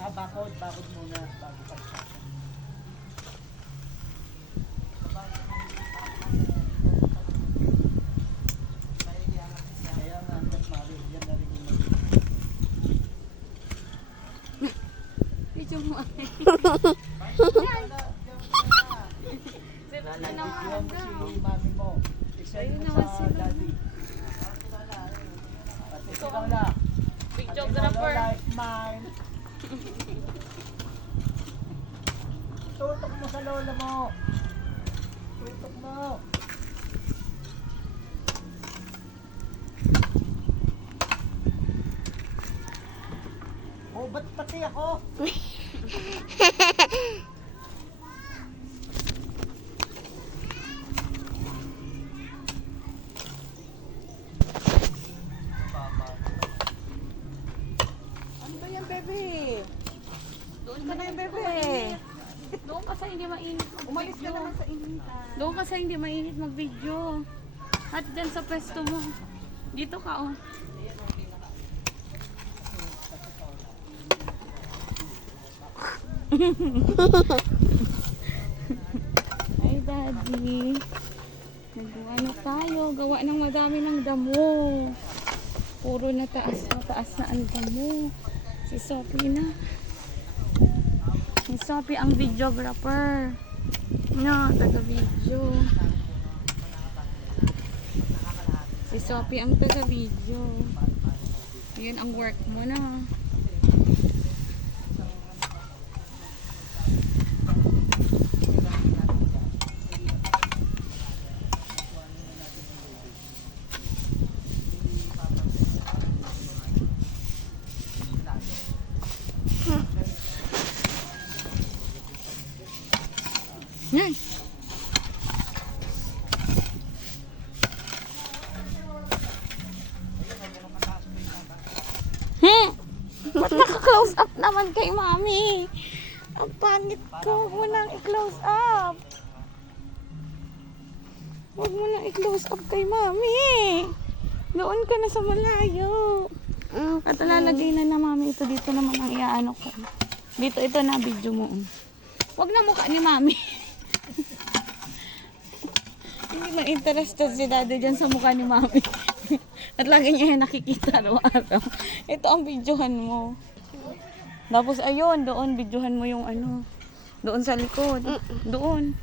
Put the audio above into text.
Bakod muna bago pa siya. Kaya nga, Mari, yan na rin yung Video mo ay. Sila na naman ka. si mami mo. Ayun Isend mo naman sa sila. daddy. Pati si Lola. Videographer. Like mine. Tutok mo sa lola mo. Tutok mo. Oh, ba't pati ako? Ano ba yan, bebe? Doon Ano na yung bebe? Doon kasi hindi mainit mag-video. Umalis ka naman sa initan. Doon kasi hindi mainit mag-video. At dyan sa pwesto mo. Dito ka oh. Hi daddy. Nagawa na tayo. Gawa ng madami ng damo. Puro na taas na ang damo. Si Sophie na. Si Sophie ang videographer. No, taga-video. Si Sophie ang taga-video. Yun ang work mo na. Yan. Ba't naka-close up naman kay mami? Ang pangit ko. Huwag mo nang i-close up. Huwag mo nang i-close up kay mami. Doon ka na sa malayo. At lalagay na mami ito. Dito naman ang iaano ko. Dito ito na video mo. Huwag na mukha ni mami. Hindi man interested si daddy dyan sa mukha ni mami. At lagi niya yung nakikita araw-araw. Ito ang videohan mo. Tapos ayun, doon videohan mo yung ano. Doon sa likod. Doon.